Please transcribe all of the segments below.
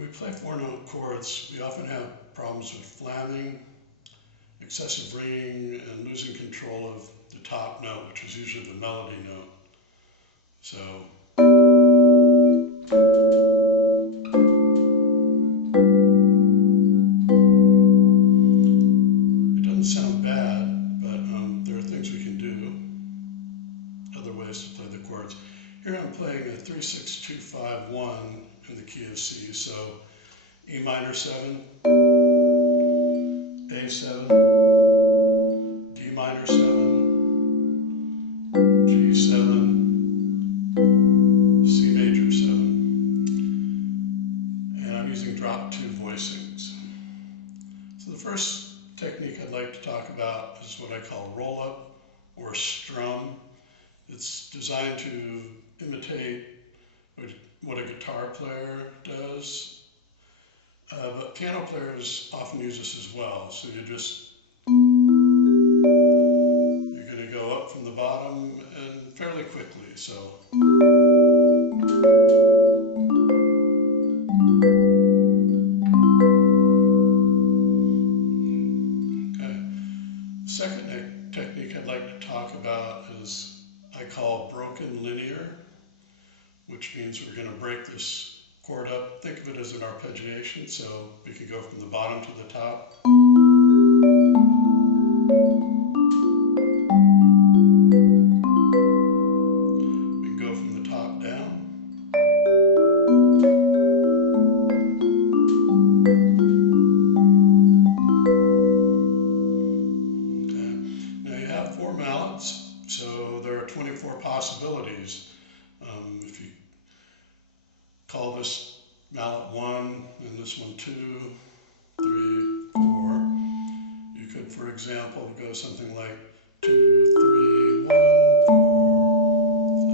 When we play four-note chords, we often have problems with flamming, excessive ringing, and losing control of the top note, which is usually the melody note. So it doesn't sound bad, but there are things we can do, other ways to play the chords. Here I'm playing a 3-6-2-5-1 in the key of C, so E minor 7, A7, D minor 7, G7, C major 7, and I'm using drop 2 voicings. So the first technique I'd like to talk about is what I call roll-up or strum. It's designed to imitate what a guitar player does, but piano players often use this as well. So you're going to go up from the bottom and fairly quickly. So okay. Second technique I'd like to talk about is I call broken linear, which means we're going to break this chord up. Think of it as an arpeggiation, so we can go from the bottom to the top. We can go from the top down. Okay. Now you have 4 mallets, so there are 24 possibilities. If you call this mallet 1 and this one 2, 3, 4. You could, for example, go something like 2, 3, 1, 4. So,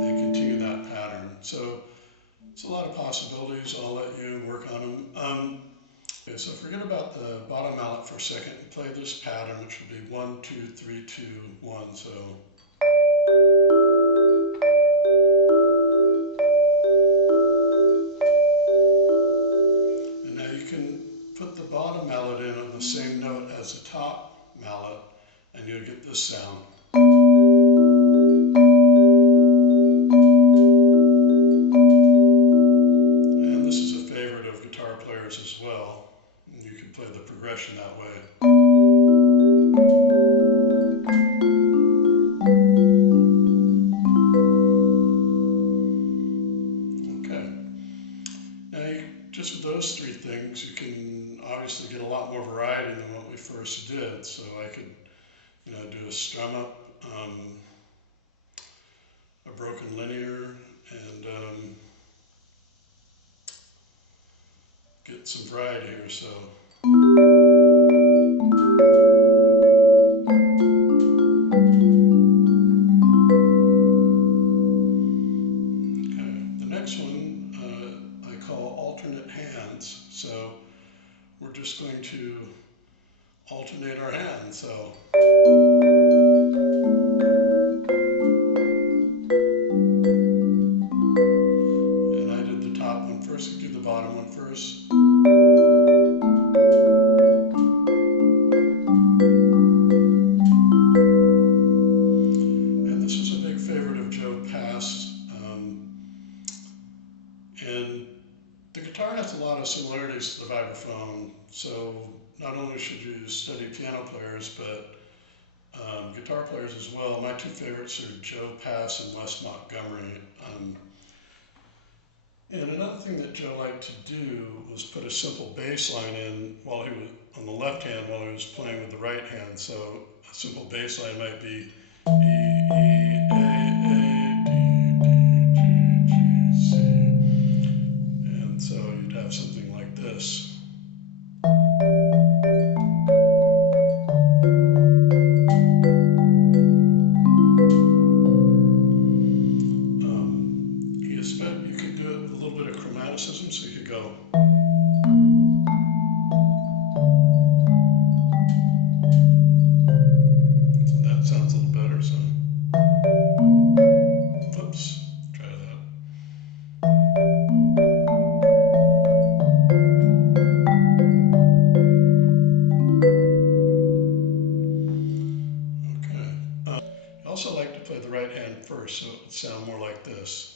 and continue that pattern. So it's a lot of possibilities. I'll let you work on them. Okay, so forget about the bottom mallet for a second and play this pattern, which would be 1, 2, 3, 2, 1. So. Put the bottom mallet in on the same note as the top mallet, and you'll get this sound. And this is a favorite of guitar players as well. And you can play the progression that way. Okay. Now, just with those 3 things, you can obviously get a lot more variety than what we first did. So I could, do a strum up, a broken linear, and get some variety here. So. Okay, the next one I call alternate hands. So we're just going to alternate our hands. So and I did the top one first, you do the bottom one first. And this was a big favorite of Joe Past. And the guitar has a lot of similarities to the vibraphone, so not only should you study piano players, but guitar players as well. My 2 favorites are Joe Pass and Les Montgomery. And another thing that Joe liked to do was put a simple bass line in while he was on the left hand while he was playing with the right hand. So a simple bass line might be E, E, A, D, D, G, G, C. And so you'd have something like this. You could do it with a little bit of chromaticism, so you could go. So that sounds a little better. So. to play the right hand first, so it would sound more like this.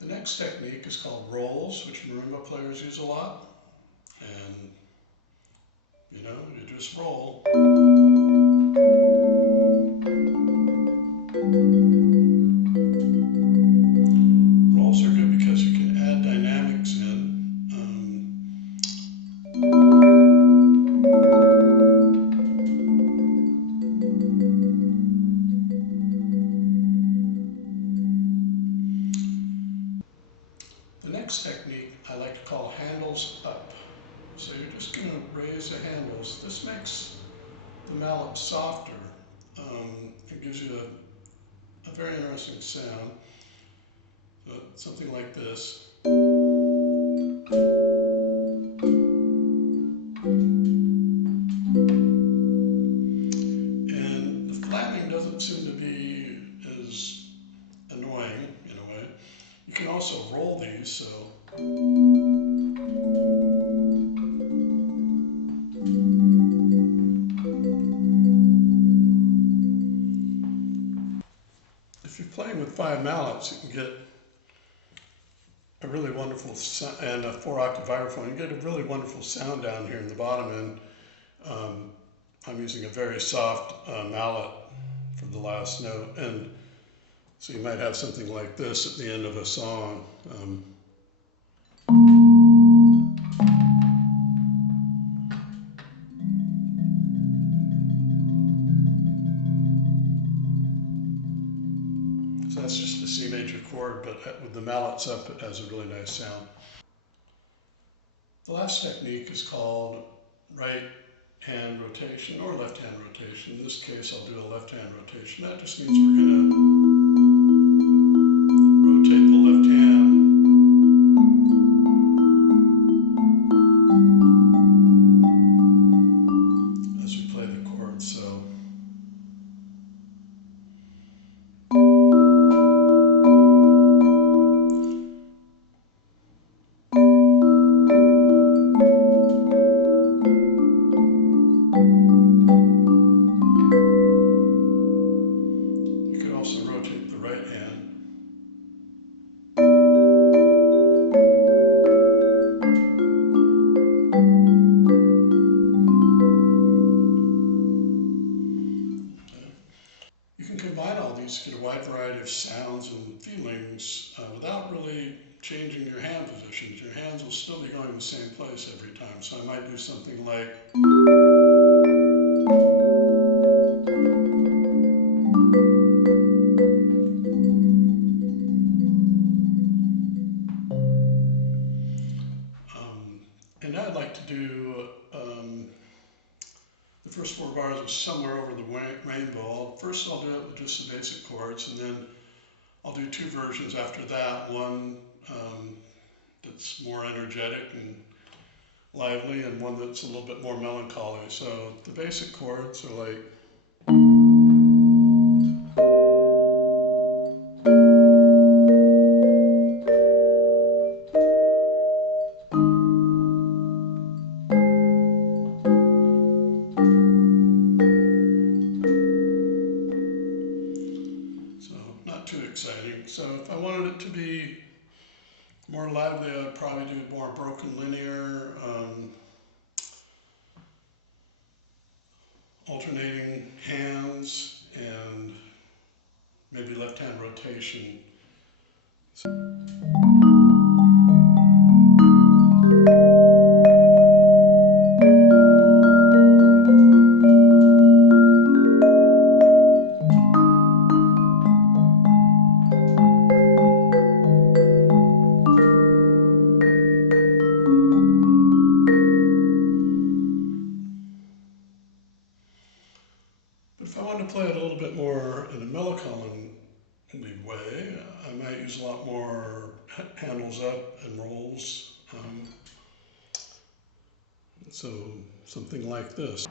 The next technique is called rolls, which marimba players use a lot. And, you know, you just roll. Rolls are good because you can add dynamics in. The next technique I like to call handles up. So you're just going to raise the handles. This makes the mallet softer. It gives you a very interesting sound. Something like this. And the flattening doesn't seem to be as annoying in a way. You can also roll these, so if you're playing with 5 mallets, you can get a really wonderful sound, and a 4-octave vibraphone. You get a really wonderful sound down here in the bottom end. I'm using a very soft mallet for the last note, and so you might have something like this at the end of a song. So that's just a C major chord, but with the mallets up, it has a really nice sound. The last technique is called right hand rotation or left hand rotation. In this case, I'll do a left hand rotation. That just means we're going to rotate the left hand as we play the chords. So to get a wide variety of sounds and feelings without really changing your hand positions. Your hands will still be going the same place every time. So I might do something like and I'd like to do the first 4 bars is somewhere over the rainbow. First I'll do it with just the basic chords, and then I'll do 2 versions after that. One that's more energetic and lively, and one that's a little bit more melancholy. So the basic chords are like too exciting. So if I wanted it to be more lively, I'd probably do more broken linear, alternating hands, and maybe left hand rotation. If I want to play it a little bit more in a melancholy way, I might use a lot more handles up and rolls. So something like this.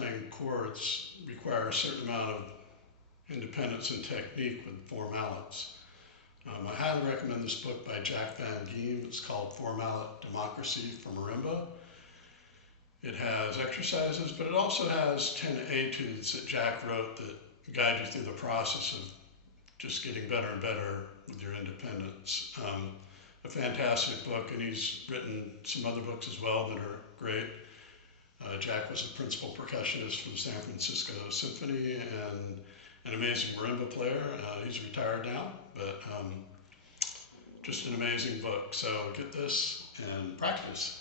playing chords require a certain amount of independence and technique with 4 mallets. I highly recommend this book by Jack Van Diem. It's called 4-Mallet Democracy for Marimba. It has exercises, but it also has 10 etudes that Jack wrote that guide you through the process of just getting better and better with your independence. A fantastic book, and he's written some other books as well that are great. Jack was the principal percussionist for the San Francisco Symphony and an amazing marimba player. He's retired now, but just an amazing book. So get this and practice.